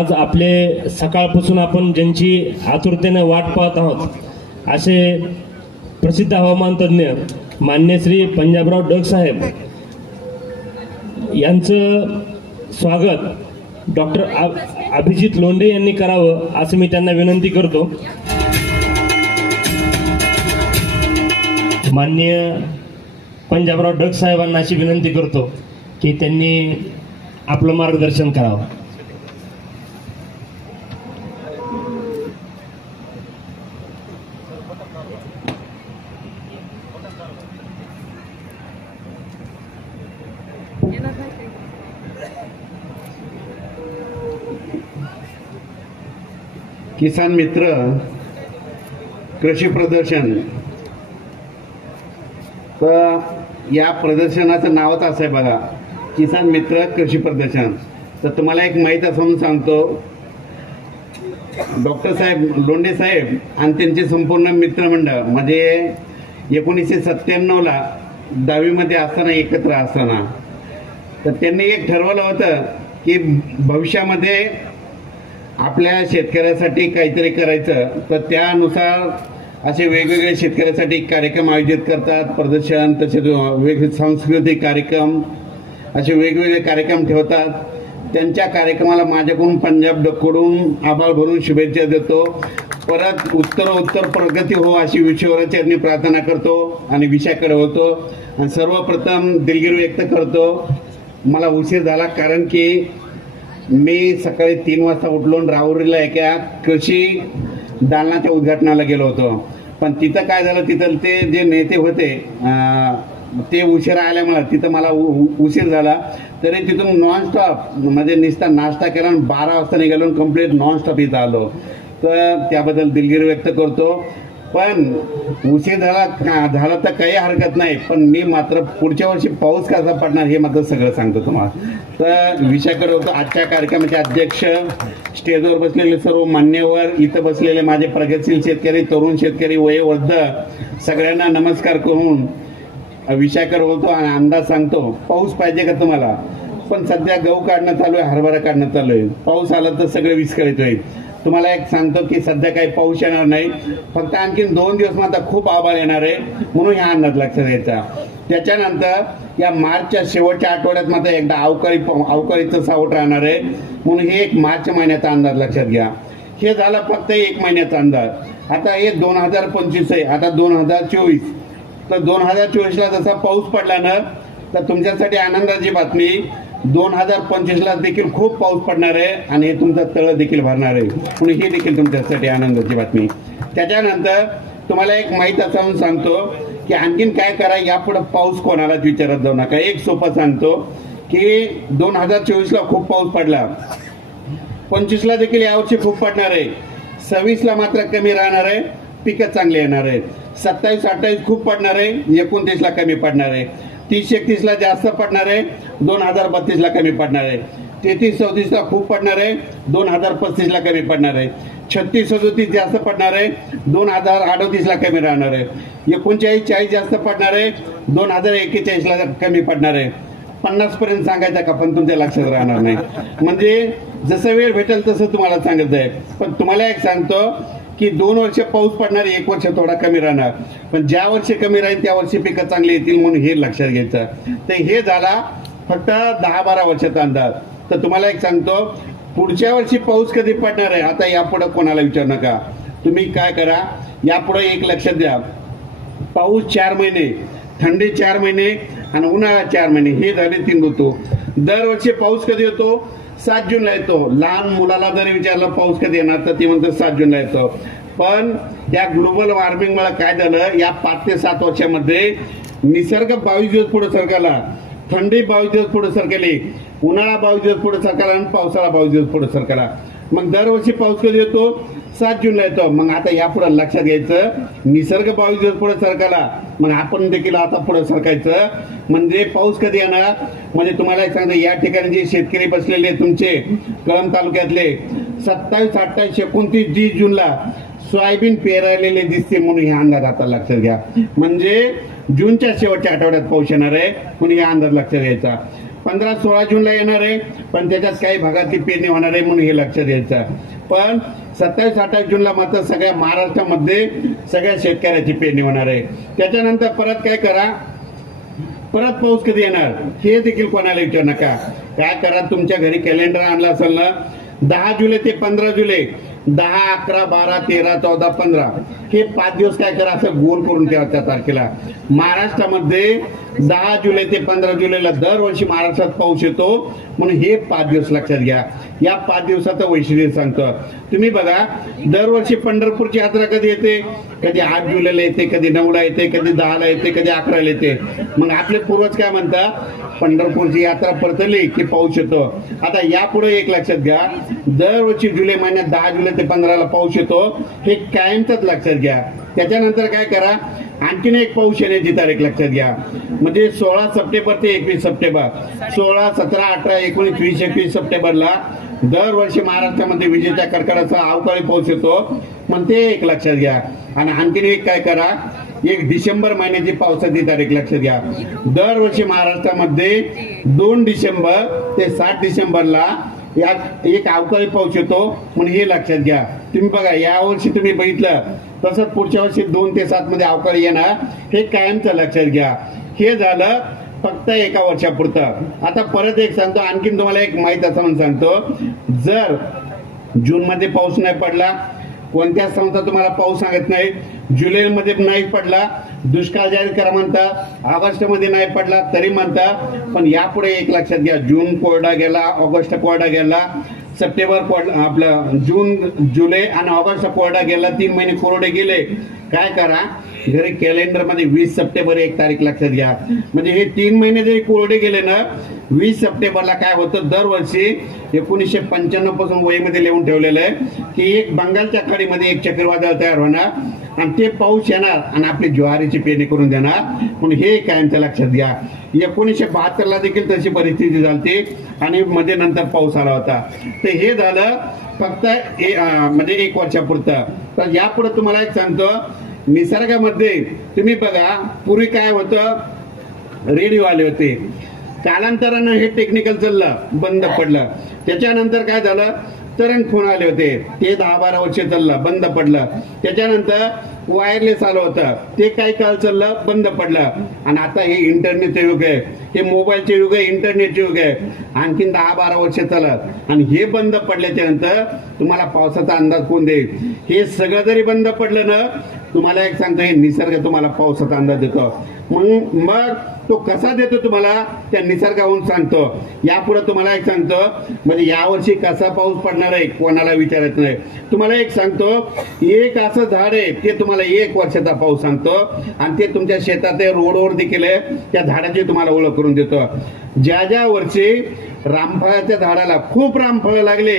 आज आपले सकाळपासून आपण ज्यांची आतुरतेने वाट पाहत आहोत असे प्रसिद्ध हवामान तज्ज्ञ मान्य श्री पंजाबराव डग साहेब यांचं स्वागत डॉक्टर अभिजित लोंढे यांनी करावं असं मी त्यांना विनंती करतो। मान्य पंजाबराव डग साहेबांना अशी विनंती करतो की त्यांनी आपलं मार्गदर्शन करावं। किसान मित्र कृषी प्रदर्शन, तर या प्रदर्शनाचं नावच असं आहे बघा, किसान मित्र कृषी प्रदर्शन। तर तुम्हाला एक माहीत असं सांगतो, डॉक्टर साहेब लोंढे साहेब आणि त्यांचे संपूर्ण मित्रमंडळ म्हणजे 1997ला 10वीमध्ये असताना एकत्र असताना तर त्यांनी एक ठरवलं होतं की भविष्यामध्ये आपल्या शेतकऱ्यासाठी काहीतरी करायचं। तर त्यानुसार असे वेगवेगळे शेतकऱ्यासाठी कार्यक्रम आयोजित करतात, प्रदर्शन, तसेच वेगवेगळे सांस्कृतिक कार्यक्रम, असे वेगवेगळे कार्यक्रम ठेवतात। त्यांच्या कार्यक्रमाला माझ्याकडून पंजाब डगकडून आभार भरून शुभेच्छा देतो। परत उत्तर प्रगती हो अशी विश्वचरणी प्रार्थना करतो आणि विषयाकडे होतो। आणि सर्वप्रथम दिलगिरी व्यक्त करतो, मला उशीर झाला कारण की मी सकाळी 3 वाजता उठलो राहुरीला एका कृषी दालनाच्या उद्घाटनाला गेलो होतो। पण तिथं काय झालं, तिथं ते जे नेते होते ते उशिरा आल्यामुळे तिथं मला उशीर झाला। तरी तिथून नॉनस्टॉप म्हणजे नुसता नाश्ता केला आणि 12 वाजता निघालो, कंप्लीट नॉनस्टॉप इथं आलो। तर त्याबद्दल दिलगिरी व्यक्त करतो। पण उशीर झाला तर काही हरकत नाही, पण मी मात्र पुढच्या वर्षी पाऊस कसा पडणार हे मात्र सगळं सांगतो तुम्हाला। तर विषयाकडे होतो। आजच्या कार्यक्रमाचे अध्यक्ष, स्टेजवर बसलेले सर्व मान्यवर, इथं बसलेले माझे प्रगतशील शेतकरी, तरुण शेतकरी, वयोवृद्ध सगळ्यांना नमस्कार करून विषयाकडे होतो आणि अंदाज सांगतो। पाऊस पाहिजे का तुम्हाला? पण सध्या गहू काढणं चालू आहे, हरभरा काढणं चालू आहे। पाऊस आला तर सगळं विस्कळीत होईल। तुम्हाला एक सांगतो की सध्या काही पाऊस येणार नाही, फक्त आणखीन 2 दिवस मात्र खूप आभाळ येणार आहे, म्हणून हा अंदाज लक्षात घ्यायचा। त्याच्यानंतर या मार्चच्या शेवटच्या आठवड्यात मात्र एकदा अवकाळीचं सावट राहणार आहे, म्हणून हे एक मार्च महिन्याचा अंदाज लक्षात घ्या। हे झालं फक्त 1 महिन्याचा अंदाज। आता हे 2025 आहे, आता 2024। तर 2024ला जसा पाऊस पडला ना, तर तुमच्यासाठी आनंदाची बातमी, 2025ला देखील खूप पाऊस पडणार आहे आणि हे तुमचं तळ देखील भरणार आहे, म्हणून ही देखील तुमच्यासाठी आनंदाची बातमी। त्याच्यानंतर तुम्हाला एक माहीत असं सांगतो की आणखीन काय करा, यापुढे पाऊस कोणालाच विचारत जाऊ नका। एक सोपं सांगतो की 2024ला खूप पाऊस पडला, 25ला देखील यावर्षी खूप पडणार आहे, 26ला मात्र कमी राहणार आहे, पिकं चांगली येणार आहे, 27-28 खूप पडणार आहे, 29ला कमी पडणार आहे, 30-31ला जास्त पडणार आहे, 2032ला कमी पडणार आहे, 33-34ला खूप पडणार आहे, 2035ला कमी पडणार आहे, 36-37 जास्त पडणार आहे, 2038ला कमी राहणार आहे, 39-40 जास्त पडणार आहे, 2041ला कमी पडणार आहे, 50 पर्यंत सांगायचं का, पण तुमच्या लक्षात राहणार नाही। म्हणजे जसं वेळ भेटेल तसं तुम्हाला सांगत आहे। पण तुम्हाला एक सांगतो की 2 वर्ष पाऊस पडणार, 1 वर्ष थोडा कमी राहणार, पण ज्या वर्षी कमी राहील त्या वर्षी पिकं चांगली येतील, म्हणून हे लक्षात घ्यायचं। तर हे झाला फक्त 10-12 वर्षाचा अंदाज। तर तुम्हाला एक सांगतो, पुढच्या वर्षी पाऊस कधी पडणार आहे आता यापुढे कोणाला विचारू नका। तुम्ही काय करा, यापुढे एक लक्षात द्या, पाऊस 4 महिने, थंडी 4 महिने आणि उन्हाळा 4 महिने, हे झाले 3 ऋतू। दरवर्षी पाऊस कधी येतो? 7 जूनला येतो। लहान मुलाला जरी विचारलं पाऊस कधी येणार तर ते म्हणतात 7 जूनला येतो। पण या ग्लोबल वॉर्मिंगमुळे काय झालं, या 5 ते 7 वर्षामध्ये निसर्ग 22 दिवस पुढे सरकला, थंडी 22 दिवस पुढे सरकली, उन्हाळा 22 दिवस पुढे सरकला आणि पावसाळा 22 दिवस पुढे सरकला। मग दरवर्षी पाऊस कधी येतो? 7 जूनला येतो। मग आता यापुढे लक्षात घ्यायचं, निसर्ग 22 दिवस पुढे सरकला, मग आपण देखील आता पुढे सरकायचं। म्हणजे पाऊस कधी येणार? म्हणजे तुम्हाला एक सांगतो, या ठिकाणी जे शेतकरी बसलेले तुमचे कळंब तालुक्यातले 27, 28, 29, 30 जूनला सोयाबीन पेरायलेले दिसते, म्हणून हे अंदाज आता लक्षात घ्या। म्हणजे जूनच्या शेवटच्या आठवड्यात पाऊस येणार आहे, म्हणून हे अंदाज लक्षात घ्यायचा। 15-16 जूनला येणार आहे, पण त्याच्यात काही भागात ती पेरणी होणार आहे म्हणून हे लक्षात द्यायचं. पण 27-28 जूनला मात्र सगळ्या महाराष्ट्रामध्ये सगळ्या शेतकऱ्याची पेरणी होणार आहे. त्याच्यानंतर परत काय करा, परत पाऊस कधी येणार हे देखील कोणाला विचारू नका. काय करा, तुमच्या घरी कॅलेंडर आणलं असेल ना, 10 जुलै ते 15 जुलै, 10, 11, 12, 13, 14, 15 हे 5 दिवस काय करा, असं गोल करून ठेवा त्या तारखेला. महाराष्ट्रामध्ये 10 जुलै ते 15 जुलैला दरवर्षी महाराष्ट्रात पाऊस येतो म्हणून हे 5 दिवस लक्षात घ्या. या 5 दिवसाचं वैशिष्ट्य सांगतो. तुम्ही बघा, दरवर्षी पंढरपूरची यात्रा कधी येते, कधी 8 जुलैला येते, कधी 9ला येते, कधी 10ला येते, कधी 11ला येते. मग आपले पूर्वज काय म्हणतात, पंढरपूरची यात्रा परतली की पाऊस येतो. आता यापुढे एक लक्षात घ्या, दरवर्षी जुलै महिन्यात 10 जुलै ते 15ला पाऊस येतो, हे कायमच लक्षात घ्या. त्याच्यानंतर काय करा, आणखीन एक पाऊस येण्याची तारीख लक्षात घ्या, म्हणजे 16 सप्टेंबर ते 21 सप्टेंबर, 16, 17, 18, 19, 20, 21 सप्टेंबरला दरवर्षी महाराष्ट्रामध्ये विजेच्या कडकडाचा अवकाळी पाऊस येतो, मग ते एक लक्षात घ्या. आणि आणखीन एक काय करा, एक डिसेंबर महिन्याची पावसाची तारीख लक्षात घ्या. दरवर्षी महाराष्ट्रामध्ये 2 डिसेंबर ते 7 डिसेंबरला यात एक अवकाळी पाऊस येतो म्हणून हे लक्षात घ्या. तुम्ही बघा, यावर्षी तुम्ही बघितलं तसंच पुढच्या वर्षी 2 ते 7 मध्ये अवकाळी येणार, हे कायमचं लक्षात घ्या. हे झालं फक्त एका वर्षापुरतं. आता परत एक सांगतो, आणखीन तुम्हाला एक माहित असं म्हणून सांगतो, जर जून मध्ये पाऊस नाही पडला, कोणत्या संस्था तुम्हाला पाऊस सांगत नाही, जुलैमध्ये नाही पडला दुष्काळ जाहीर करा म्हणतात, ऑगस्ट मध्ये नाही पडला तरी म्हणतात, पण यापुढे एक लक्षात घ्या, जून कोरडा गेला, ऑगस्ट कोरडा गेला, सप्टेंबर आपलं जून, जुलै आणि ऑगस्ट कोरडा गेला, 3 महिने कोरडे गेले. काय करा, घरी कॅलेंडर मध्ये 20 सप्टेंबर एक तारीख लक्षात घ्या. म्हणजे हे 3 महिने जरी कोरडे गेले ना, 20 सप्टेंबरला काय होतं, दरवर्षी 1995 पासून वहीमध्ये लिहून ठेवलेलं आहे की एक बंगालच्या खाडीमध्ये एक चक्रीवादळ तयार होणार आणि ते पाऊस येणार आणि आपली ज्वारीची पेरणी करून देणार, म्हणून हे कायमचं लक्षात घ्या. 1972ला देखील तशी परिस्थिती झाली आणि मध्ये नंतर पाऊस आला होता. तर हे झालं फक्त म्हणजे 1 वर्षापुरतं. तर यापुढे तुम्हाला एक सांगतो, निसर्गामध्ये तुम्ही बघा, पूर्वी काय होतं, रेडिओ आले होते, कालांतरानं हे टेक्निकल चाललं, बंद पडलं. त्याच्यानंतर काय झालं, तरंग फोन आले होते, ते 10-12 वर्ष चाललं, बंद पडलं. त्याच्यानंतर वायरलेस आलं होतं, ते काही काळ चाललं, बंद पडलं. आणि आता हे इंटरनेटचे युग आहे, हे मोबाईलचे युग आहे, इंटरनेटचे युग आहे, आणखीन 10-12 वर्ष चालत. आणि हे बंद पडल्याच्या नंतर तुम्हाला पावसाचा अंदाज कोण देईल? हे सगळं जरी बंद पडलं ना, तुम्हाला एक सांगतो, हे निसर्ग तुम्हाला पावसाचा अंदाज देतो. मग तो कसा देतो तुम्हाला, त्या निसर्गाहून सांगतो. यापुढे तुम्हाला एक सांगतो, म्हणजे यावर्षी कसा पाऊस पडणार आहे कोणाला विचारत नाही. तुम्हाला एक सांगतो, एक असं झाड आहे ते तुम्हाला 1 वर्षाचा पाऊस सांगतो आणि ते तुमच्या शेतात रोडवर देखील आहे, त्या झाडाची तुम्हाला ओळख करून देतो. ज्या वर्षी रामफळाच्या झाडाला खूप रामफळ लागले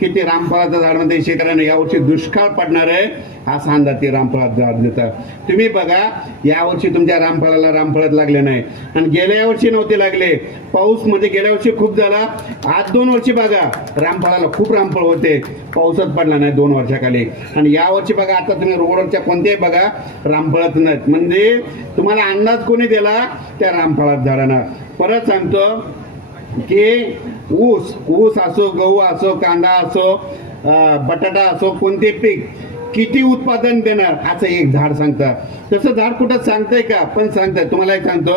की ते रामफळाचं झाड मध्ये शेतकऱ्यांना यावर्षी दुष्काळ पडणार आहे असा अंदाज ते रामफळाचं झाड देतं. तुम्ही बघा, यावर्षी तुमच्या रामफळाला रामफळात लागले नाही आणि गेल्या वर्षी नव्हते लागले. पाऊस म्हणजे गेल्या वर्षी खूप झाला, आज 2 वर्षी बघा रामफळाला खूप रामफळ होते, पाऊसच पडला नाही 2 वर्षाखाली. आणि यावर्षी बघा, आता तुम्ही रोडवरच्या कोणत्याही बघा रामफळात नाहीत. म्हणजे तुम्हाला अंदाज कोणी दिला, त्या रामफळात झाडांना. परत सांगतो की ऊस असो, गहू असो, कांदा असो, बटाटा असो, कोणते पीक किती उत्पादन देणार असं एक झाड सांगतात. तसं झाड कुठं सांगतंय का, पण सांगताय. तुम्हाला एक सांगतो,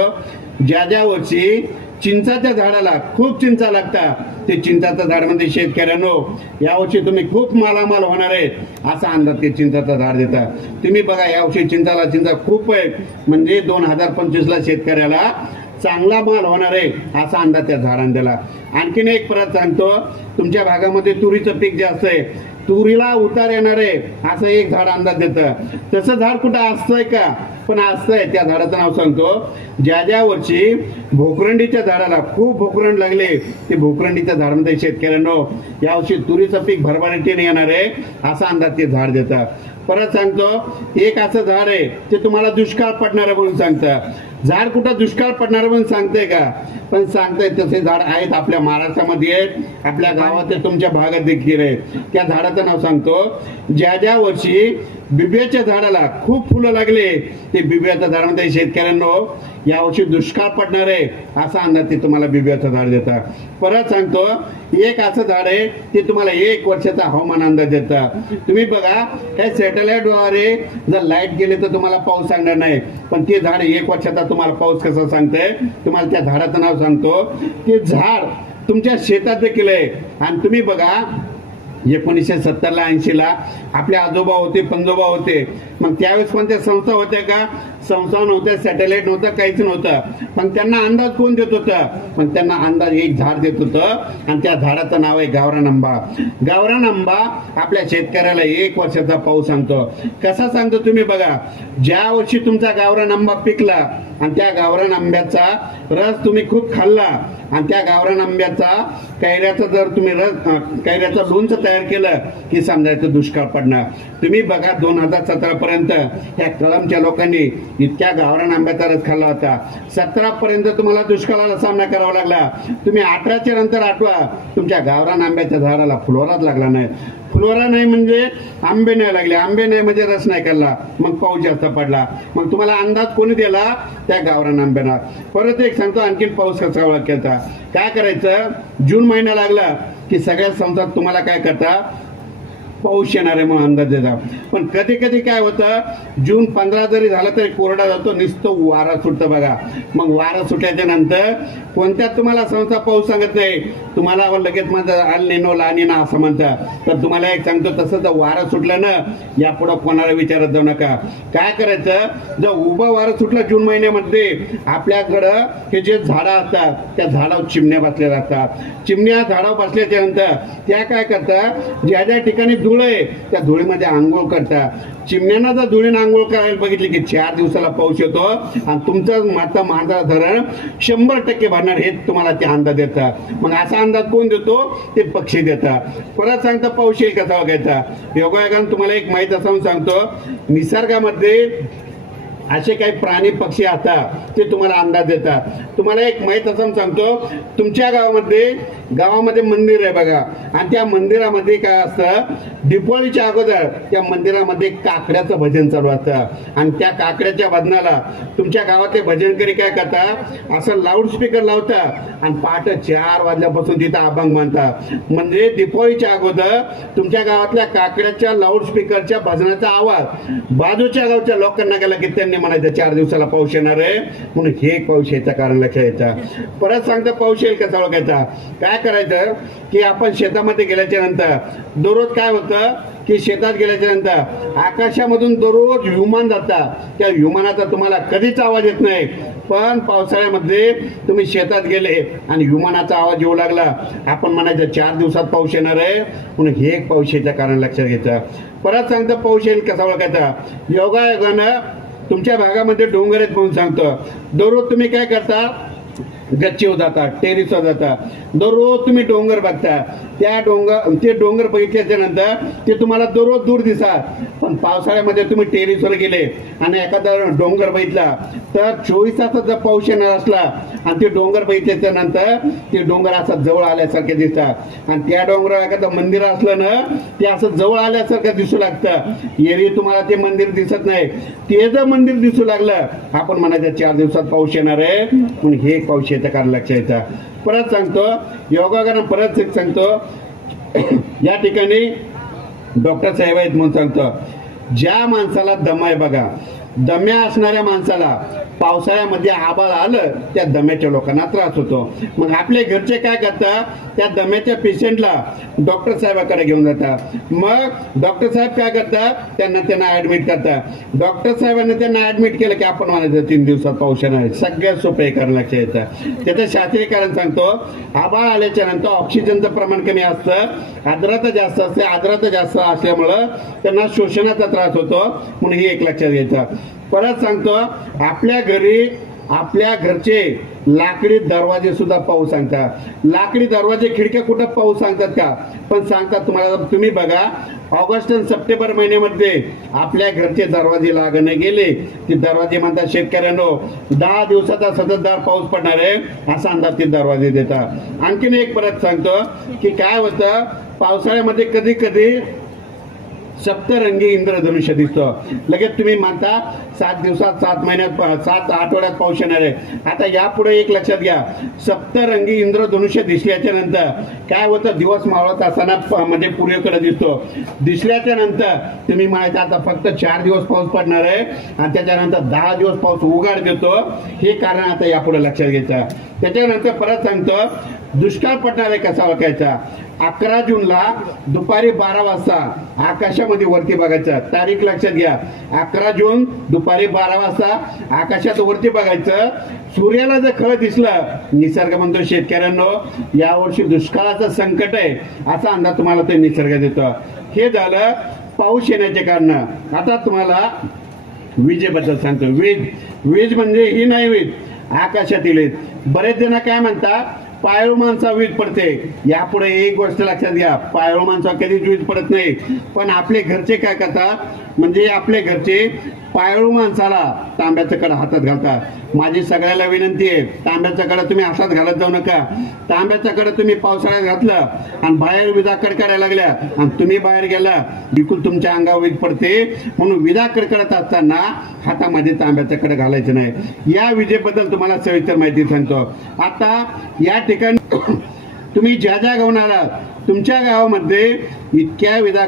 ज्या वर्षी चिंचाच्या झाडाला खूप चिंचा लागतात, ते चिंचाचं झाड म्हणजे शेतकऱ्यांनो यावर्षी तुम्ही खूप मालामाल होणार आहे असा अंदाज ते चिंचाचं झाड देतात. तुम्ही बघा, यावर्षी चिंचा खूप आहे, म्हणजे 2025ला शेतकऱ्याला चांगला माल होणार आहे असा अंदाज त्या झाडांना दिला. आणखीन एक परत सांगतो, तुमच्या भागामध्ये तुरीचं पीक जास्त आहे, तुरीला उतार येणार आहे असं एक झाड अंदाज देतं. तसं झाड कुठं असतंय का, पण असतंय. त्या झाडाचं नाव सांगतो, ज्या वर्षी भोकरंडीच्या झाडाला खूप भोकरंड लागले, ते भोकरंडीच्या झाडामध्ये शेतकऱ्यांनो यावर्षी तुरीचं पीक भरभराटीने येणार आहे असा अंदाज ते झाड देतं. परत सांगतो, एक असं झाड आहे ते तुम्हाला दुष्काळ पडणार आहे म्हणून सांगतं. झाड कुठं दुष्काळ पडणार म्हणून सांगतंय का, पण सांगतंय. तसे झाड आहेत आपल्या महाराष्ट्रामध्ये आहेत, आपल्या गावात, तुमच्या भागात देखील आहेत. त्या झाडाचं नाव सांगतो, ज्या वर्षी बिब्याच्या झाडाला खूप फुलं लागले, ते बिब्याच्या झाडामध्ये शेतकऱ्यांनो यावर्षी दुष्काळ पडणार आहे असा अंदाज ते तुम्हाला बिब्याचं झाड देतं. परत सांगतो, एक असं झाड आहे ते तुम्हाला 1 वर्षाचा हवामान अंदाज देतं. तुम्ही बघा, हे सॅटेलाइटद्वारे जर लाईट गेले तर तुम्हाला पाऊस सांगणार नाही, पण ते झाड 1 वर्षाचा तुम्हाला पाऊस कसा सांगतंय. तुम्हाला त्या झाडाचं नाव सांगतो. ते झाड तुमच्या शेतात देखील आहे. आणि तुम्ही बघा, 1970ला 80ला आपले आजोबा होते, पंजोबा होते, मग त्यावेळेस पण त्या संस्था होत्या का? संस्था नव्हत्या, सॅटेलाइट नव्हतं, काहीच नव्हतं. पण त्यांना अंदाज कोण देत होतं? पण त्यांना अंदाज एक झाड देत होतं, आणि त्या झाडाचं नाव आहे गावरान आंबा. गावरान आंबा आपल्या शेतकऱ्याला 1 वर्षाचा पाऊस सांगतो. कसा सांगतो तुम्ही बघा, ज्या वर्षी तुमचा गावरान आंबा पिकला आणि त्या गावरान आंब्याचा रस तुम्ही खूप खाल्ला, आणि त्या गावरान आंब्याचा कैऱ्याचा जर तुम्ही कैऱ्याचं लोणचं तयार केलं की समजायचं दुष्काळ पडणार. तुम्ही बघा, 2017 पर्यंत ह्या कळमच्या लोकांनी इतक्या गावरान आंब्याचा रस खाल्ला होता. 17 पर्यंत तुम्हाला दुष्काळाला सामना करावा लागला. तुम्ही 18च्या नंतर आठवा, तुमच्या गावरान आंब्याच्या झाडाला फुलोराच लागला नाही. फुलोरा नाही म्हणजे आंबे नाही लागले, आंबे नाही म्हणजे रस नाही खाल्ला, मग पाऊस जास्त पडला. मग तुम्हाला अंदाज कोणी दिला? त्या गावरान आंब्याला. परत एक सांगतो, आणखीन पाऊस कसा ओळखायचा. काय करायचं, जून महिना लागला की सगळ्या संस्थात तुम्हाला काय करता, पाऊस येणार आहे म्हणून अंदाज देतात. पण कधी कधी काय होतं, जून 15 जरी झाला तरी कोरडा जातो, नुसतं वारा सुटतं बघा. मग वारा सुटायच्या नंतर कोणत्यात तुम्हाला संस्था पाऊस सांगत नाही, तुम्हाला लगेच म्हणतात अल निनो ला निना असं म्हणतात. तर तुम्हाला एक सांगतो, तसं जर वारा सुटलं ना, यापुढं कोणाला विचारत जाऊ नका. काय करायचं, जर उभं वारं सुटलं जून महिन्यामध्ये, आपल्याकडं हे जे झाडं असतात त्या झाडावर चिमण्या बसलेल्या असतात. चिमण्या झाडावर बसल्याच्या नंतर त्या काय करतात, ज्या ज्या ठिकाणी धूळ आहे त्या धुळीमध्ये आंघोळ करतात. चिमण्यांना जर धुळीनं आंघोळ करायला बघितली की 4 दिवसाला पाऊस येतो, आणि तुमचं मांजरा धरण 100% भरणार हे तुम्हाला ते अंदाज देतात. मग असा अंदाज कोण देतो? ते पक्षी देतात. परत सांगता, पाऊस येईल कसा बघायचा. योगायोगानं तुम्हाला एक माहिती असं सांगतो, निसर्गामध्ये असे काही प्राणी पक्षी असतात ते तुम्हाला अंदाज देतात. तुम्हाला एक माहित असं सांगतो, तुमच्या गावामध्ये मंदिर आहे बघा, आणि त्या मंदिरामध्ये काय असतं, दीपावलीच्या अगोदर त्या मंदिरामध्ये काकड्याचं भजन चालू असतं. आणि त्या काकड्याच्या भजनाला तुमच्या गावातले भजनकरी काय करतात, असं लाऊडस्पीकर लावतात आणि पहाटे 4 वाजल्यापासून तिथं अभंग म्हणतात. म्हणजे दीपावलीच्या अगोदर तुमच्या गावातल्या काकड्याच्या लाऊडस्पीकरच्या भजनाचा आवाज बाजूच्या गावच्या लोकांना गेला की त्यांनी म्हणायचं 4 दिवसाला पाऊस येणार आहे, म्हणून हे पाऊस यायचं कारण लक्षात यायचं. परत सांगता, पाऊस येईल कसा ओळखायचा. काय करायचं की आपण शेतामध्ये गेल्याच्या नंतर दररोज काय होतं की शेतात गेल्याच्या नंतर आकाशामधून दररोज विमान जातात. त्या विमानाचा तुम्हाला कधीच आवाज येत नाही, पण पावसाळ्यामध्ये तुम्ही शेतात गेले आणि विमानाचा आवाज येऊ लागला, आपण म्हणायचं 4 दिवसात पाऊस येणार आहे, म्हणून हे एक पाऊस यायचं कारण लक्षात घ्यायचं. परत सांगतो, पाऊस येईल कसा ओळखायचा. योगायोगानं तुमच्या भागामध्ये डोंगर आहेत म्हणून सांगतो. दररोज तुम्ही काय करता, गच्चीवर जाता, टेरिसवर जाता, दररोज तुम्ही डोंगर बघता. ते डोंगर बघितल्याच्या नंतर ते तुम्हाला दररोज दूर दिसतात. पण पावसाळ्यामध्ये तुम्ही टेरिसवर गेले आणि एखादा डोंगर बघितला तर 24 तासात जर पाऊस येणार असला आणि ते डोंगर बघितल्याच्या नंतर ते डोंगर असं जवळ आल्यासारखे दिसतात. आणि त्या डोंगरावर एखादं मंदिर असलं ना, ते असं जवळ आल्यासारखं दिसू लागतं. एरवी तुम्हाला ते मंदिर दिसत नाही, ते जर मंदिर दिसू लागलं, आपण म्हणायचं 4 दिवसात पाऊस येणार आहे, म्हणून हे पाऊस येतं कारण लक्षात येतं. परत सांगतो, योगायोगानं परत एक सांगतो, या ठिकाणी डॉक्टर साहेब आहेत म्हणून सांगतो, ज्या माणसाला दमा आहे बघा, दम्या असणाऱ्या माणसाला पावसाळ्यामध्ये आभाळ आलं त्या दम्याच्या लोकांना त्रास होतो. मग आपले घरचे काय करतात, त्या दम्याच्या पेशंटला डॉक्टर साहेबाकडे घेऊन जातात. मग डॉक्टर साहेब काय करतात, त्यांना ऍडमिट करतात. डॉक्टर साहेबांनी त्यांना ऍडमिट केलं की आपण म्हणायचं 3 दिवसात पाऊस येणार आहे. सगळ्यात सोपं हे कारण लक्षात येतं. त्याचं शास्त्रीय कारण सांगतो, आभाळ आल्याच्या नंतर ऑक्सिजनचं प्रमाण कमी असतं, आर्द्रता जास्त असते. आर्द्रता जास्त असल्यामुळं त्यांना शोषणाचा त्रास होतो, म्हणून हे एक लक्षात घ्यायचं. परत सांगतो, आपल्या घरचे लाकडी दरवाजे सुद्धा पाऊस सांगतात. लाकडी दरवाजे, खिडक्या कुठं पाऊस सांगतात का? पण सांगतात. तुम्ही बघा, ऑगस्ट आणि सप्टेंबर महिन्यामध्ये आपल्या घरचे दरवाजे लागणे गेले की दरवाजे म्हणतात शेतकऱ्यांनो 10 दिवसाचा सततधार पाऊस पडणार आहे असा अंदाज ते दरवाजे देतात. आणखीन एक परत सांगतो की काय होतं, पावसाळ्यामध्ये कधी कधी सप्तरंगी इंद्रधनुष्य दिसतो. लगेच तुम्ही म्हणता 7 दिवसात 7 महिन्यात 7 आठवड्यात पाऊस येणार आहे. आता यापुढे एक लक्षात घ्या, सप्तरंगी इंद्रधनुष्य दिसल्याच्या नंतर काय होतं, दिवस मावळत असताना म्हणजे पूर्वेकडे दिसल्याच्या नंतर तुम्ही म्हणायचं आता फक्त 4 दिवस पाऊस पडणार आहे आणि त्याच्यानंतर 10 दिवस पाऊस उघाड देतो. हे कारण आता यापुढे लक्षात घ्यायचं. त्याच्यानंतर परत सांगतो, दुष्काळ पडणार आहे कसा ओळखायचा. 11 जूनला दुपारी 12 वाजता आकाशामध्ये वरती बघायचं. तारीख लक्षात घ्या, 11 जून दुपारी 12 वाजता आकाशात वरती बघायचं. सूर्याला जर खळ दिसलं, निसर्ग म्हणतो शेतकऱ्यांनो यावर्षी दुष्काळाचं संकट आहे असा अंदाज तुम्हाला ते निसर्ग देतो. हे झालं पाऊस येण्याचे कारण. आता तुम्हाला विजेबद्दल सांगतो. वीज म्हणजे ही नाही वीज, आकाशातील वीज. बरेच जण काय म्हणतात, पाळीव माणसा वीज पडते. यापुढे एक गोष्ट लक्षात घ्या, पाळीव माणसा कधीच वीज पडत नाही. पण आपले घरचे काय करतात, म्हणजे आपले घरचे पाळीव माणसाला तांब्याचं कडा हातात घालतात. माझी सगळ्याला विनंती आहे, तांब्याचा कडा तुम्ही हातात घालत जाऊ नका. तांब्याचा कडा तुम्ही पावसाळ्यात घातलं आणि बाहेर विजा कडकडायला लागल्या आणि तुम्ही बाहेर गेला, बिलकुल तुमच्या अंगावर वीज पडते. म्हणून विजा कडकडत असताना हातामध्ये तांब्याचा कडा घालायचं नाही. या विजेबद्दल तुम्हाला सविस्तर माहिती सांगतो. आता या ठिकाणी तुम्ही ज्या ज्या गावात आलात, तुमच्या गावामध्ये इतक्या विजा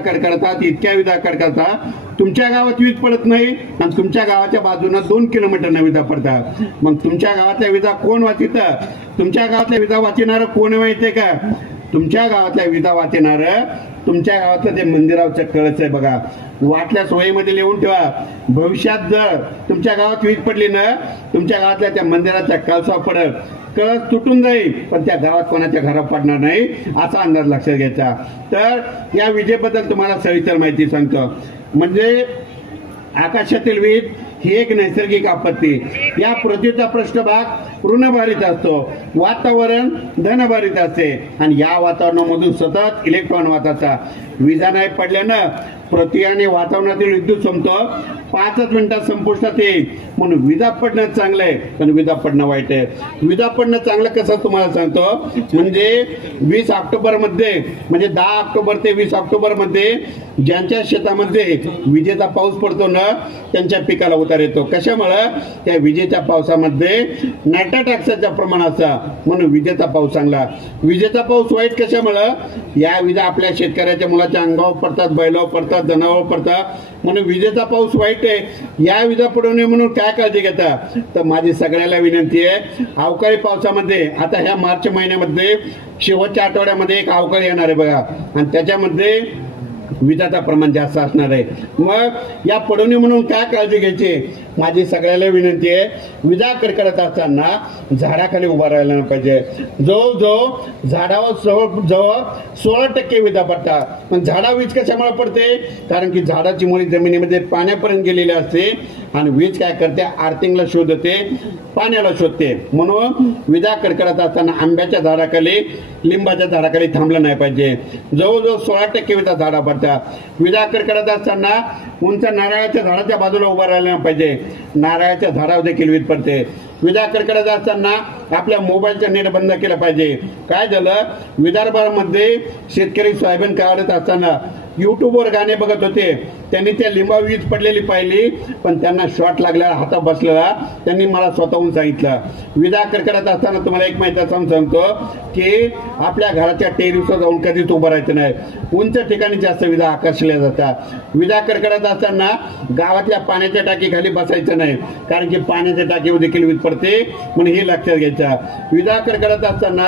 कडकडतात, तुमच्या गावात वीज पडत नाही आणि तुमच्या गावाच्या बाजूने 2 किलोमीटरनं विजा पडतात. मग तुमच्या गावातल्या विजा कोण वाचित? तुमच्या गावातल्या विजा वाचणार कोण माहितीये का? तुमच्या गावातल्या विजा वाचणार तुमच्या गावातलं ते मंदिरावचं कळस आहे बघा, वाटल्या सोयीमध्ये लिहून ठेवा. भविष्यात जर तुमच्या गावात वीज पडली ना, तुमच्या गावातल्या त्या मंदिराच्या कळसावर पडत, कळस तुटून जाईल पण त्या गावात कोणाच्या घरात पडणार नाही असा अंदाज लक्षात घ्यायचा. तर या विजेबद्दल तुम्हाला सविस्तर माहिती सांगतो. म्हणजे आकाशातील वीज ही एक नैसर्गिक आपत्ती. या पृथ्वीचा पृष्ठभाग ऋणभारित असतो, वातावरण धनभारित असते आणि या वातावरणामधून सतत इलेक्ट्रॉन वाहतात. विजा नाही पडल्यानं पृथ्वी आणि वातावरणातील विद्युत समतोल 5 मिनिटात संपुष्टात येईल. म्हणून विजा पडणं चांगलं आहे पण विजा पडणं वाईट आहे. विजा पडणं चांगलं कसं तुम्हाला सांगतो. म्हणजे 20 ऑक्टोबर मध्ये, म्हणजे 10 ऑक्टोबर ते 20 ऑक्टोबर मध्ये ज्यांच्या शेतामध्ये विजेचा पाऊस पडतो ना, त्यांच्या पिकाला उतार येतो. कशामुळं? त्या विजेच्या पावसामध्ये नायट्रेट ऑक्साईडचं प्रमाण असतं, म्हणून विजेचा पाऊस चांगला. विजेचा पाऊस वाईट कशामुळं? या विजा आपल्या शेतकऱ्याच्या मुलाच्या अंगावर पडतात, बैलावर पडतात, जनावर पडतात, म्हणून विजेचा पाऊस वाईट आहे. या विजा पडू नये म्हणून काय काळजी घेता? तर माझी सगळ्याला विनंती आहे, अवकाळी पावसामध्ये आता ह्या मार्च महिन्यामध्ये शेवटच्या आठवड्यामध्ये एक अवकाळी येणार आहे बघा, आणि त्याच्यामध्ये विजाचं प्रमाण जास्त असणार आहे. मग या पडू नये म्हणून काय काळजी घ्यायची? माझी सगळ्याला विनंती आहे, विजा कडकडत असताना झाडाखाली उभा राहायला पाहिजे. जवळ झाडावर जवळ 16% विजा पडतात. पण झाडा वीज कशामुळे पडते? कारण की झाडाची मुळी जमिनीमध्ये पाण्यापर्यंत गेलेली असते आणि वीज काय करते? आर्थिंगला शोधते, पाण्याला शोधते. म्हणून विजा कडकडत असताना आंब्याच्या झाडाखाली, लिंबाच्या झाडाखाली थांबलं नाही पाहिजे. जवळजवळ 16% विजा झाडा पडतात. विजा कडकडत असताना उंच नारळाच्या झाडाच्या बाजूला उभा राहायला पाहिजे. नारळाच्या झाडावर देखील वीज पडते. विजा कडकडत असताना आपल्या मोबाईलचा नेट बंद केला पाहिजे. काय झालं, विदर्भामध्ये शेतकरी सोयाबीन काढत असताना युट्यूबवर गाणे बघत होते. त्यांनी त्या लिंबावर वीज पडलेली पाहिली, पण त्यांना शॉट लागलेला, हातात बसलेला. त्यांनी मला स्वतःहून सांगितलं. विजा कडकडत असताना तुम्हाला एक माहिती सांगतो की आपल्या घराच्या टेरिसवर जाऊन कधीच उभं राहायचं नाही. उंच ठिकाणी जास्त विजा आकर्षल्या जातात. विजा कडकडत असताना गावातल्या पाण्याच्या टाकी खाली बसायचं नाही, कारण की पाण्याच्या टाकीवर देखील वीज पडते, म्हणून हे लक्षात घ्यायचं. विजा कडकडत असताना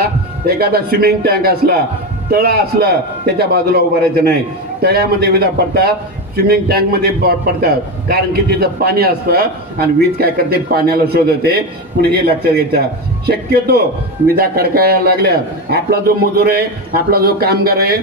एखादा स्विमिंग टँक असला, तळ असलं, त्याच्या बाजूला उभं राहायचं नाही. तळ्यामध्ये विजा पडतात, स्विमिंग टँक मध्ये पडतात, कारण की तिथं पाणी असतं आणि वीज काय करते? पाण्याला शोधते, म्हणून हे लक्षात घ्यायचं. शक्यतो विजा कडकायला लागल्या, आपला जो मजूर आहे, आपला जो कामगार आहे,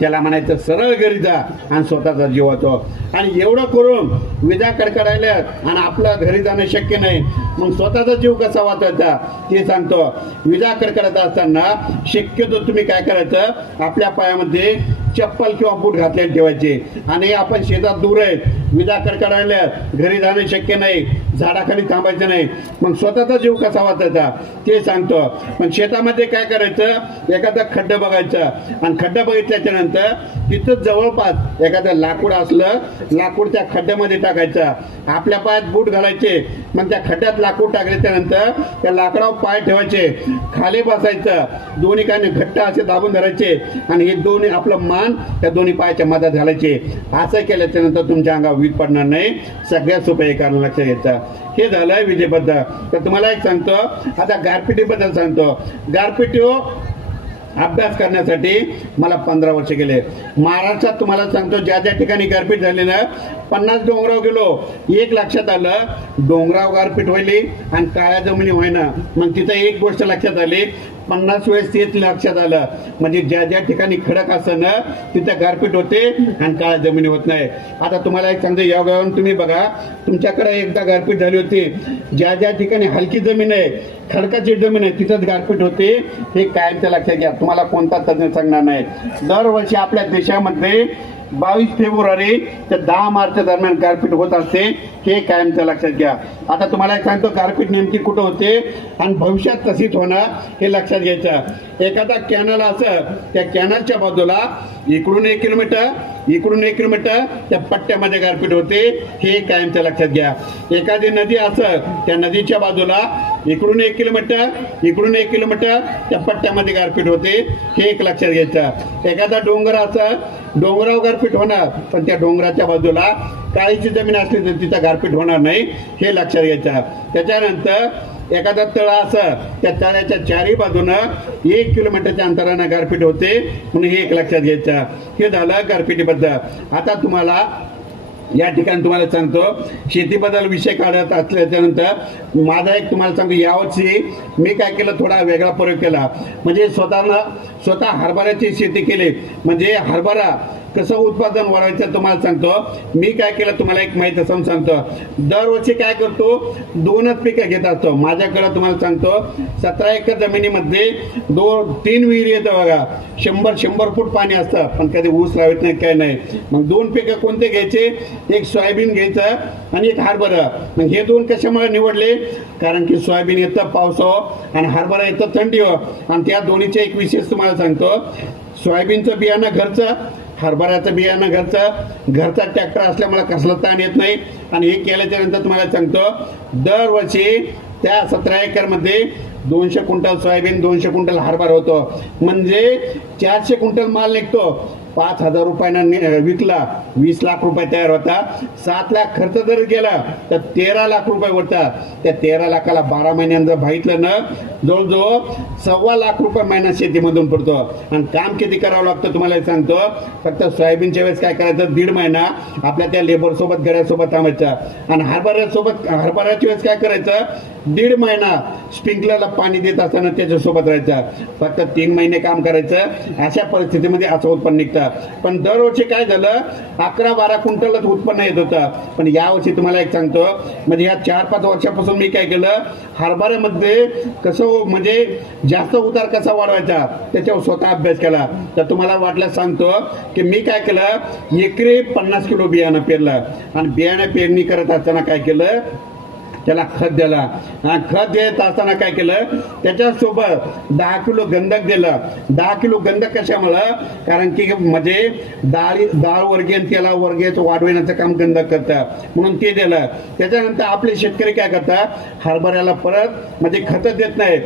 त्याला म्हणायचं सरळ घरी जा आणि स्वतःचा जीव वाचव. आणि एवढं करून विजा कडकडायला आणि आपलं घरी जाणं शक्य नाही, मग स्वतःचा जीव कसा वाचवायचा ते सांगतो. विजा कडकडत असताना शक्यतो तुम्ही काय करायचं? आपल्या पायामध्ये चप्पल किंवा बूट घातलेले ठेवायचे. आणि आपण शेतात दूर आहेत, विजा कडकडायला घरी जाणे शक्य नाही, झाडाखाली थांबायचं नाही, मग स्वतःचा जीव कसा वाचायचा ते सांगतो. पण शेतामध्ये काय करायचं, एखादा खड्डा बघायचा आणि खड्डा बघितल्याच्या नंतर तिथं जवळपास एखादं लाकूड असलं, लाकूड त्या खड्ड्यामध्ये टाकायचा, आपल्या पायात बूट घालायचे, मग त्या खड्ड्यात लाकूड टाकल्याच्या नंतर त्या लाकडावर पाय ठेवायचे, खाली बसायचं, दोन्ही काने घट्ट असे दाबून धरायचे आणि हे दोन्ही आपलं मान त्या दोन्ही पायाच्या मधात घालायचे. असं केल्याच्या नंतर तुमच्या अंगावर वीज पडणार नाही. सगळ्यात सोपं हे कारण लक्षात घ्यायचं. हे झालं विजेबद्दल. तर तुम्हाला एक सांगतो, आता गारपिटीबद्दल सांगतो. गारपिटीवर अभ्यास करण्यासाठी मला 15 वर्ष गेले. महाराष्ट्रात तुम्हाला सांगतो, ज्या ज्या ठिकाणी गारपीट झाली ना, 50 डोंगराव गेलो, एक लक्षात आलं, डोंगराव गारपीट व्हायली आणि काळ्या जमिनी व्हायना. मग तिथं एक गोष्ट लक्षात आली, 50 वेळेस तेच लक्षात आलं, म्हणजे ज्या ज्या ठिकाणी खडक असतं ना तिथं गारपीट होते आणि काळ्या जमिनी होत नाही. आता तुम्हाला एक सांगतो, या गावात तुम्ही बघा, तुमच्याकडे एकदा गारपीट झाली होती, ज्या ज्या ठिकाणी हलकी जमीन आहे, खडकाची जमीन आहे, तिथंच गारपीट होते. हे कायमचं लक्षात घ्या, तुम्हाला कोणता तज्ञ सांगणार नाही. दरवर्षी आपल्या देशामध्ये 22 फेब्रुवारी ते 10 मार्च दरम्यान गारपीट होत असते. हे कायमचं लक्षात घ्या. आता तुम्हाला एक सांगतो, गारपीट नेमकी कुठं होते आणि भविष्यात तशीच होणार हे लक्षात घ्यायचं. एखादा कॅनल असं, त्या कॅनलच्या बाजूला इकडून 1 किलोमीटर, इकडून 1 किलोमीटर त्या पट्ट्यामध्ये गारपीट होते. हे कायमचं लक्षात घ्या. एखादी नदी असं, त्या नदीच्या बाजूला इकडून 1 किलोमीटर, इकडून 1 किलोमीटर त्या पट्ट्यामध्ये गारपीट होते. हे एक लक्षात घ्यायचं. एखादा डोंगर असं, डोंगरावर गारपीट होणार, पण त्या डोंगराच्या बाजूला काळीची जमीन असली तर तिथं गारपीट होणार नाही. हे लक्षात घ्यायचं. त्याच्यानंतर एखादा तळ असं, त्या तळ्याच्या चारही बाजूनं 1 किलोमीटरच्या अंतरानं गारपीट होते, म्हणून हे एक लक्षात घ्यायचं. हे झालं गारपिटीबद्दल. आता तुम्हाला या ठिकाणी तुम्हाला सांगतो, शेतीबद्दल विषय काढत असल्याच्यानंतर माझा एक तुम्हाला सांगतो, यावर्षी मी काय केलं, थोडा वेगळा प्रयोग केला. म्हणजे स्वतः हरभऱ्याची शेती केली. म्हणजे हरभरा कसं उत्पादन वाढवायचं तुम्हाला सांगतो. मी काय केलं तुम्हाला एक माहिती सांगतो. दरवर्षी काय करतो, 2च पिकं घेत असतो. माझ्याकडे तुम्हाला सांगतो, 17 एकर जमिनीमध्ये 2-3 विहीर येतं बघा. 100 फूट पाणी असतं, पण कधी ऊस लावत नाही, काय नाही. मग 2 पिकं कोणते घ्यायचे, एक सोयाबीन घ्यायचं आणि एक हरभरा. मग हे 2 कशामुळे निवडले, कारण की सोयाबीन येतं पावसावर आणि हरभरा येतं थंडीवर. आणि त्या दोन्हीचे एक विशेष तुम्हाला सांगतो, सोयाबीनचं बियाणं घरचं, हरभऱ्याचं बियाणं घरचा ट्रॅक्टर असल्यामुळे कसला ताण येत नाही. आणि हे केल्याच्या नंतर तुम्हाला सांगतो, दरवर्षी त्या 17 एकरमध्ये 200 क्विंटल सोयाबीन, 200 क्विंटल हरभरा होतो. म्हणजे 400 क्विंटल माल निघतो. 5,000 रुपयांना विकला, 20 लाख रुपये तयार होता. 7 लाख खर्च जर गेला तर 13 लाख रुपये होतात. त्या 13 लाखाला 12 महिन्यांचं भागितलं ना, जवळजवळ 1.25 लाख रुपये महिना शेतीमधून पडतो. आणि काम किती करावं लागतं तुम्हाला सांगतो. फक्त सोयाबीनच्या वेळेस काय करायचं, 1.5 महिना आपल्या त्या लेबर सोबत, गड्यासोबत थांबायचं. आणि हरभऱ्याच्या वेळेस काय करायचं, 1.5 महिना स्प्रिंकलरला पाणी देत असताना त्याच्यासोबत राहायचं. फक्त 3 महिने काम करायचं. अशा परिस्थितीमध्ये असं उत्पन्न निघतं. पण दरवर्षी काय झालं, 11-12 क्विंटलच उत्पन्न येत होतं. पण यावर्षी तुम्हाला एक सांगतो, म्हणजे या 4-5 वर्षापासून मी काय केलं, हरभऱ्यामध्ये कसं म्हणजे जास्त उतार कसा वाढवायचा त्याच्यावर स्वतः अभ्यास केला. तर तुम्हाला वाटलं सांगतो की मी काय केलं, एकरी 50 किलो बियाणं पेरलं. आणि बियाणं पेरणी करत असताना काय केलं, त्याला खत दिला. खत देत असताना काय केलं, त्याच्यासोबत 10 किलो गंधक दिलं. 10 किलो गंधक कशामुळं, कारण की म्हणजे डाळ वर्गीय तेला वर्गीयचं वाढविण्याचं काम गंधक करतं, म्हणून ते दिलं. त्याच्यानंतर आपले शेतकरी काय करतात, हरभऱ्याला परत म्हणजे खतं देत नाहीत.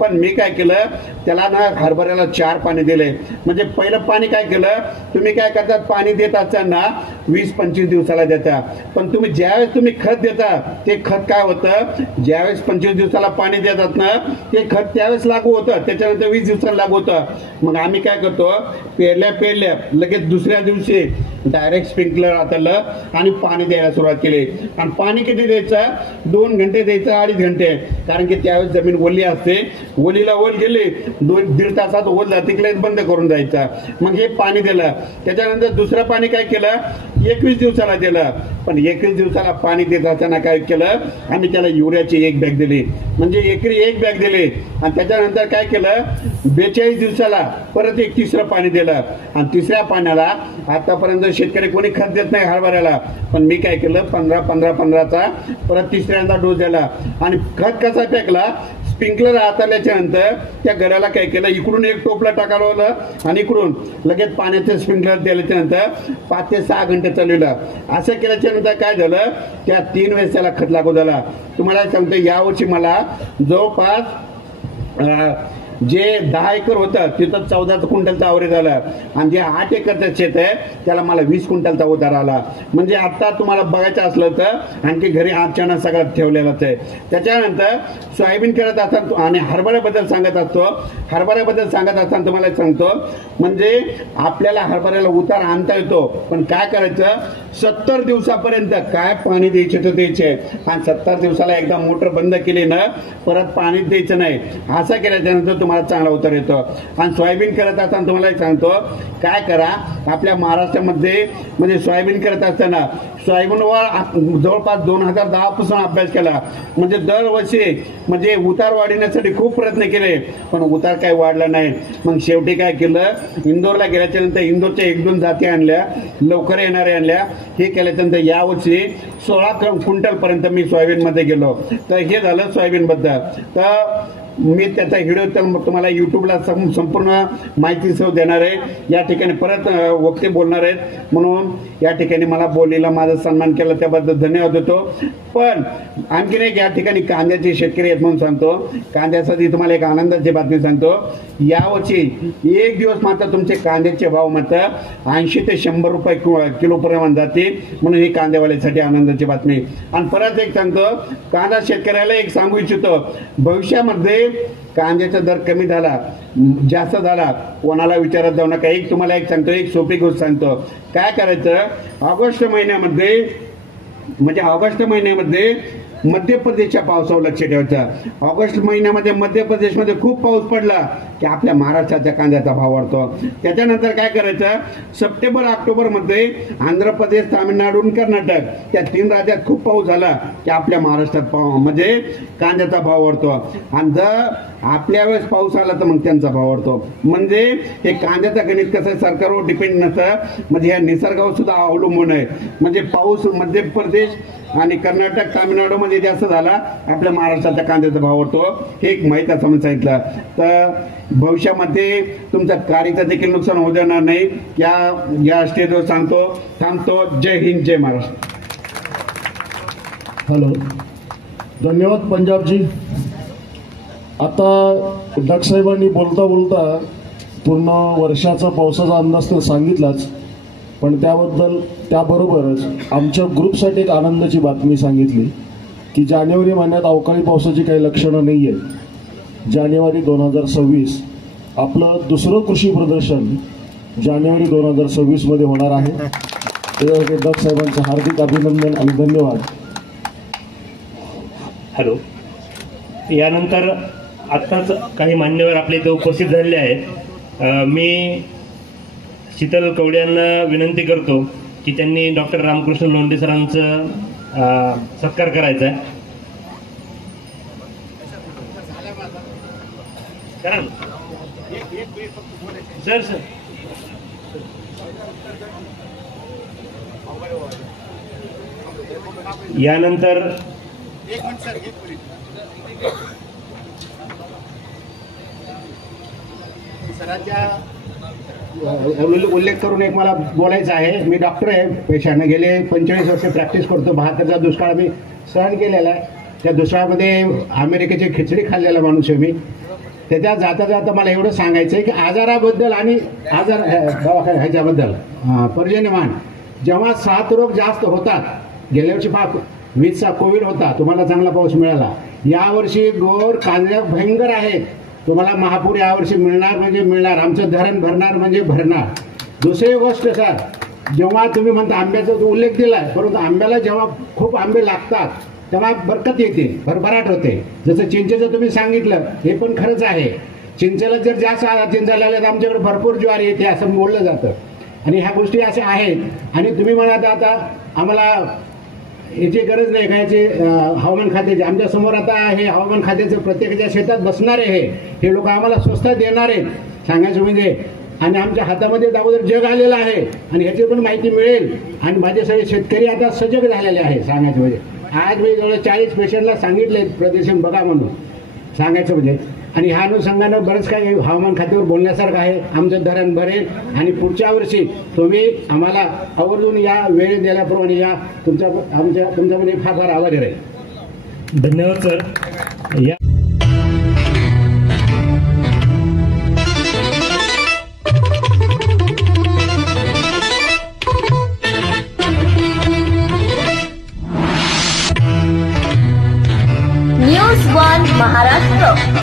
पण मी काय केलं, त्याला ना हरभऱ्याला 4 पाणी दिले. म्हणजे पहिलं पाणी काय केलं, तुम्ही काय करतात, पाणी देत असताना 20-25 दिवसाला देता. पण तुम्ही ज्यावेळेस तुम्ही खत देता, ते खत काय होतं, ज्यावेळेस 25 दिवसाला पाणी देतात ना, ते खत त्यावेळेस लागू होतं, त्याच्यानंतर 20 दिवसाला लागू होतं. मग आम्ही काय करतो, पेरल्या लगेच दुसऱ्या दिवशी डायरेक्ट स्प्रिंकलर हाताळलं आणि पाणी द्यायला सुरुवात केली. आणि पाणी किती द्यायचं, 2 घंटे द्यायचं, 2.5 घंटे. कारण की त्यावेळेस जमीन ओली असते. ओलीला ओल गेली, 1.5 तासात ओल जातीकडे बंद करून जायचा. मग हे पाणी दिलं. त्याच्यानंतर दुसरं पाणी काय केलं, 21 दिवसाला दिलं. पण 21 दिवसाला पाणी देत असताना काय केलं, आम्ही त्याला युरियाची 1 बॅग दिली, म्हणजे एकरी 1 बॅग दिली. आणि त्याच्यानंतर काय केलं, 42 दिवसाला परत एक तिसरं पाणी दिलं. आणि तिसऱ्या पाण्याला आतापर्यंत शेतकरी कोणी खत देत नाही हरभऱ्याला, पण मी काय केलं 15-15-15चा परत तिसऱ्यांदा डोस दिला. आणि खत कसा फेकला, स्प्रिंकलर हाताळल्याच्या नंतर त्या गड्याला काय केलं, इकडून एक टोपला टाकावलं आणि इकडून लगेच पाण्याचं स्प्रिंकलर दिल्याच्या नंतर 5 ते 6 घंटे चालवलं. असं केल्याच्या नंतर काय झालं, त्या 3 वेळेस त्याला खत लागू झाला. तुम्हाला सांगतो यावर्षी मला जवळपास जे 10 एकर होतं तिथं 14 क्विंटलचा अवरेज आला. आणि जे 8 एकरचं शेत आहे त्याला मला 20 क्विंटलचा उतार आला. म्हणजे आता तुम्हाला बघायचं असलं तर आणखी घरी अचानक सगळं ठेवलेलंच आहे. त्याच्यानंतर सोयाबीन करत असताना आणि हरभऱ्याबद्दल सांगत असताना तुम्हाला सांगतो, म्हणजे आपल्याला हरभऱ्याला उतार आणता येतो, पण काय करायचं 70 दिवसापर्यंत काय पाणी द्यायचे तर द्यायचे. आणि 70 दिवसाला एकदा मोटर बंद केली ना परत पाणी द्यायचं नाही. असं केल्याच्यानंतर तुम्हाला चांगला उतार येतो. आणि सोयाबीन करत असताना तुम्हाला सांगतो काय करा, आपल्या महाराष्ट्रामध्ये म्हणजे सोयाबीन करत असताना सोयाबीनवर जवळपास 2010 पासून अभ्यास केला. म्हणजे दरवर्षी म्हणजे उतार वाढवण्यासाठी खूप प्रयत्न केले, पण उतार काही वाढला नाही. मग शेवटी काय केलं, इंदोरला गेल्याच्या नंतर इंदोरच्या 1-2 जाती आणल्या, लवकर येणाऱ्या आणल्या. हे केल्याच्यानंतर यावर्षी 16 क्विंटल पर्यंत मी सोयाबीनमध्ये गेलो. तर हे झालं सोयाबीनबद्दल. तर मी त्याचा व्हिडिओ तुम्हाला युट्यूबला संपूर्ण माहिती सह देणार आहे. या ठिकाणी परत वक्ते बोलणार आहेत, म्हणून या ठिकाणी मला बोललेला माझा सन्मान केला त्याबद्दल धन्यवाद देतो. पण आणखीन एक या ठिकाणी कांद्याचे शेतकरी आहेत म्हणून सांगतो, कांद्यासाठी तुम्हाला एक आनंदाची बातमी सांगतो. यावर्षी एक दिवस मात्र तुमचे कांद्याचे भाव मात्र 80 ते 100 रुपये किलोपर्यंत जातील, म्हणून ही कांद्यावाल्यासाठी आनंदाची बातमी. आणि परत एक सांगतो, कांदा शेतकऱ्याला एक सांगू इच्छितो, भविष्यामध्ये कांद्याचा दर कमी झाला जास्त झाला कोणाला विचारत जाऊ नका. एक तुम्हाला एक सांगतो, एक सोपी गोष्ट सांगतो. काय करायचं, ऑगस्ट महिन्यामध्ये मध्य प्रदेशच्या पावसावर लक्ष ठेवायचं. ऑगस्ट महिन्यामध्ये मध्य प्रदेशमध्ये खूप पाऊस पडला की आपल्या महाराष्ट्राच्या कांद्याचा भाव वाढतो. त्याच्यानंतर काय करायचं, सप्टेंबर-ऑक्टोबर मध्ये आंध्र प्रदेश, तामिळनाडू आणि कर्नाटक या 3 राज्यात खूप पाऊस झाला की आपल्या महाराष्ट्रात म्हणजे कांद्याचा भाव वाढतो. आणि जर आपल्या वेळेस पाऊस आला तर मग त्यांचा भाव वाढतो. म्हणजे हे कांद्याचं गणित कसं सरकारवर डिपेंड नसतं, म्हणजे या निसर्गावर सुद्धा अवलंबून आहे. म्हणजे पाऊस मध्य प्रदेश आणि कर्नाटक, तामिळनाडूमध्ये जास्त झाला, आपल्या महाराष्ट्राच्या कांद्याचा भाव वाढतो. हे एक माहिती समज सांगितलं. तर भविष्यामध्ये तुमच्या कार्याचं देखील नुकसान होऊ देणार नाही या स्टेजवर थांबतो. जय हिंद, जय महाराष्ट्र. हॅलो, धन्यवाद पंजाबजी. आता डॉक्टरसाहेबांनी बोलता पूर्ण वर्षाचा पावसाचा अंदाज तर सांगितलाच, पण त्याबरोबरच आमच्या ग्रुपसाठी एक आनंदाची बातमी सांगितली की जानेवारी महिन्यात अवकाळी पावसाची काही लक्षणं नाही आहेत. जानेवारी 2026 आपलं दुसरं कृषी प्रदर्शन जानेवारी 2026 मध्ये होणार आहे. त्यासाठी डॉक्टर साहेबांचं हार्दिक अभिनंदन आणि धन्यवाद. हॅलो, यानंतर आत्ताच काही मान्यवर आपल्या इथे उपस्थित झालेले आहेत. मी शीतल कवडे यांना विनंती करतो की त्यांनी डॉक्टर रामकृष्ण लोंढे सरांचं सत्कार करायचा आहे. सर यानंतर सरांच्या उल्लेख करून एक मला बोलायचं आहे. मी डॉक्टर आहे पेशाने, गेले 45 वर्ष प्रॅक्टिस करतो. 72चा दुष्काळ मी सहन केलेला आहे. त्या दुष्काळामध्ये अमेरिकेची खिचडी खाल्लेला माणूस आहे मी. त्याच्यात जाता जाता मला एवढं सांगायचं आहे की आजाराबद्दल आणि ह्याच्याबद्दल पर्जन्यमान जेव्हा 7 रोग जास्त होतात, गेल्या वर्षी 20चा कोविड होता, तुम्हाला चांगला पाऊस मिळाला. यावर्षी गोर कांद्या भयंकर आहेत. तुम्हाला महापूर यावर्षी मिळणार म्हणजे मिळणार, आमचं धरण भरणार म्हणजे भरणार. दुसरी गोष्ट सर, जेव्हा तुम्ही म्हणता आंब्याचा उल्लेख दिलाय, परंतु आंब्याला जेव्हा खूप आंबे लागतात तेव्हा बरकत येते, भरभराट होते. जसं चिंचेचं तुम्ही सांगितलं, हे पण खरंच आहे. चिंचेला जर जास्त चिंचा लागल्या तर आमच्याकडे भरपूर ज्वारी येते असं बोललं जातं. आणि ह्या गोष्टी अशा आहेत. आणि तुम्ही म्हणत आता आम्हाला याची गरज नाही काय हवामान खात्याचे आमच्या समोर आता हे हवामान खात्याचं प्रत्येकाच्या शेतात बसणारे हे लोक आम्हाला स्वस्तात देणार आहेत सांगायचं म्हणजे. आणि आमच्या हातामध्ये अगोदर जग आलेलं आहे आणि ह्याची पण माहिती मिळेल. आणि माझे सगळे शेतकरी आता सजग झालेले आहे सांगायचं म्हणजे. आज मी जवळ 40 पेशंटला सांगितले प्रदेशन बघा म्हणून सांगायचं म्हणजे. आणि ह्या अनुषंगानं बरंच काही हवामान खात्यावर बोलण्यासारखं आहे. आमचं धरण भरेल आणि पुढच्या वर्षी तुम्ही आम्हाला आवर्जून या वेळेत दिल्याप्रमाणे या तुमच्यामध्ये फार फार आभारी राहील. धन्यवाद सर. या न्यूज 1 महाराष्ट्र.